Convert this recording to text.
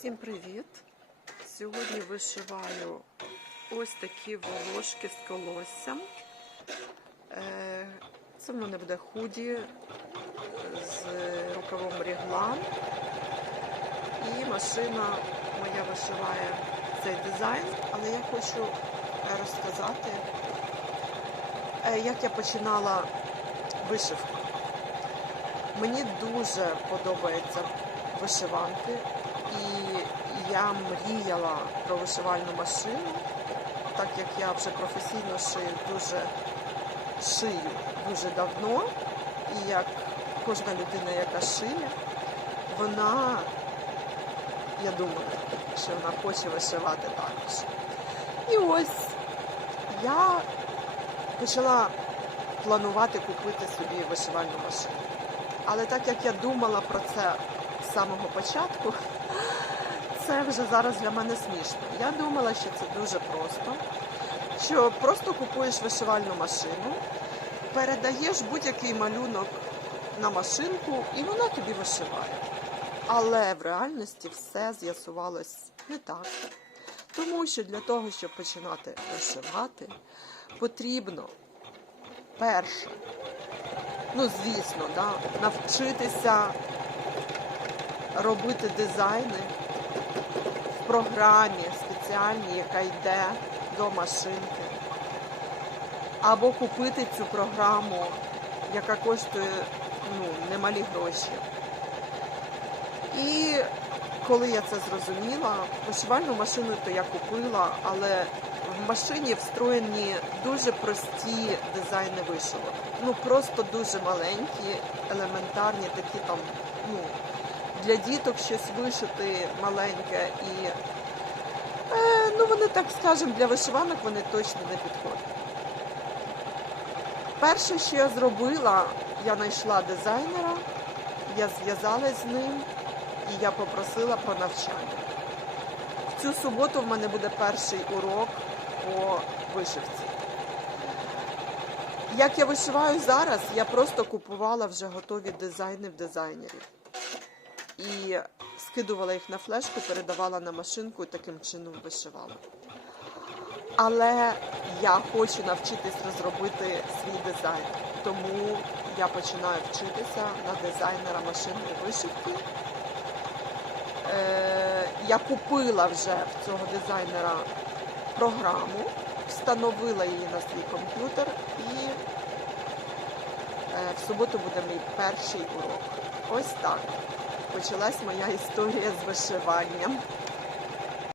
Всім привіт! Сьогодні вишиваю ось такі волошки з колоссям. Е, Це в мене буде худі з рукавом ріглан. І машина моя вишиває цей дизайн, але я хочу розказати, е, як я починала вишивку. Мені дуже подобаються вишиванки, і я мріяла про вишивальну машину, так як я вже професійно шию дуже шию дуже давно, і як кожна людина, яка шиє, вона, я думаю, що вона хоче вишивати також. І ось я почала планувати купити собі вишивальну машину. Але так як я думала про це з самого початку, це вже зараз для мене смішно. Я думала, що це дуже просто, що просто купуєш вишивальну машину, передаєш будь-який малюнок на машинку і вона тобі вишиває. Але в реальності все з'ясувалось не так. Тому що для того, щоб починати вишивати, потрібно перше ну звісно, да, навчитися робити дизайни програмі спеціальній, яка йде до машинки, або купити цю програму, яка коштує ну, немалі гроші. І коли я це зрозуміла, вишивальну машину то я купила, але в машині встроєні дуже прості дизайни вишивок. Ну просто дуже маленькі, елементарні, такі там, ну, для діток щось вишити маленьке і е, ну вони так скажемо, для вишиванок вони точно не підходять. Перше, що я зробила, я знайшла дизайнера, я зв'язалась з ним і я попросила про навчання. В цю суботу в мене буде перший урок по вишивці. Як я вишиваю зараз, я просто купувала вже готові дизайни в дизайнерів. І скидувала їх на флешку, передавала на машинку і таким чином вишивала. Але я хочу навчитись розробити свій дизайн. Тому я починаю вчитися на дизайнера машинної вишивки. Е, я купила вже в цього дизайнера програму, встановила її на свій комп'ютер і е, в суботу буде мій перший урок. Ось так почалась моя історія з вишиванням.